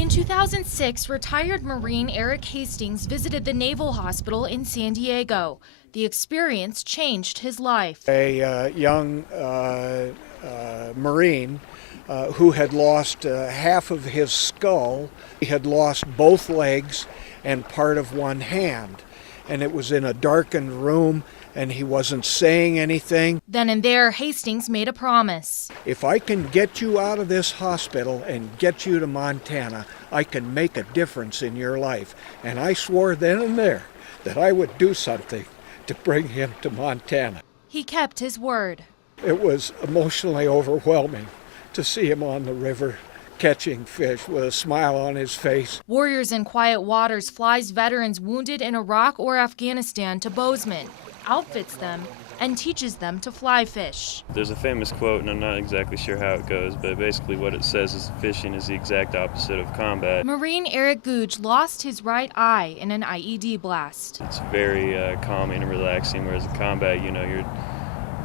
In 2006, retired Marine Eric Hastings visited the Naval Hospital in San Diego. The experience changed his life. A young Marine who had lost half of his skull. He had lost both legs and part of one hand. And it was in a darkened room, and he wasn't saying anything. Then and there, Hastings made a promise. If I can get you out of this hospital and get you to Montana, I can make a difference in your life. And I swore then and there that I would do something to bring him to Montana. He kept his word. It was emotionally overwhelming to see him on the river catching fish with a smile on his face. Warriors in Quiet Waters flies veterans wounded in Iraq or Afghanistan to Bozeman, outfits them, and teaches them to fly fish. There's a famous quote, and I'm not exactly sure how it goes, but basically what it says is fishing is the exact opposite of combat. Marine Eric Googe lost his right eye in an IED blast. It's very calming and relaxing, whereas in combat, you're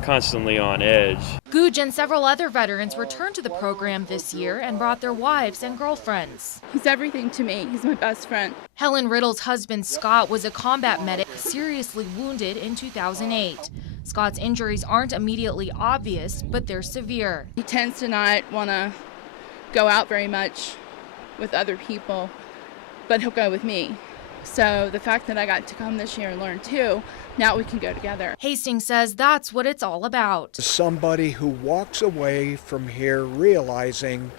constantly on edge. Googe and several other veterans returned to the program this year and brought their wives and girlfriends. He's everything to me. He's my best friend. Helen Riddle's husband, Scott, was a combat medic seriously wounded in 2008. Scott's injuries aren't immediately obvious, but they're severe. He tends to not want to go out very much with other people, but he'll go with me. So the fact that I got to come this year and learn too, now we can go together. Hastings says that's what it's all about. Somebody who walks away from here realizing,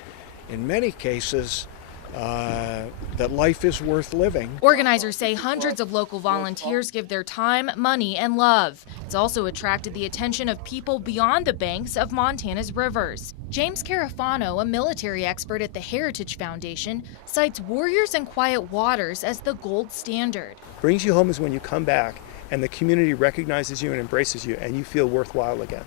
in many cases, that life is worth living. Organizers say hundreds of local volunteers give their time, money, and love. It's also attracted the attention of people beyond the banks of Montana's rivers. James Carafano, a military expert at the Heritage Foundation, cites Warriors in Quiet Waters as the gold standard. Brings you home is when you come back and the community recognizes you and embraces you and you feel worthwhile again.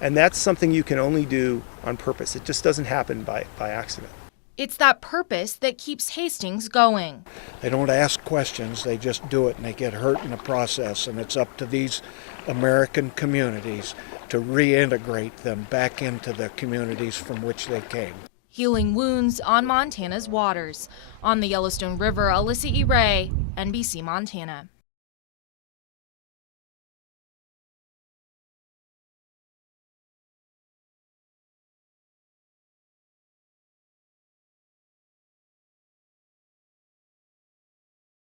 And that's something you can only do on purpose. It just doesn't happen by accident. It's that purpose that keeps Hastings going. They don't ask questions, they just do it, and they get hurt in the process. And it's up to these American communities to reintegrate them back into the communities from which they came. Healing wounds on Montana's waters. On the Yellowstone River, Alissa, NBC Montana.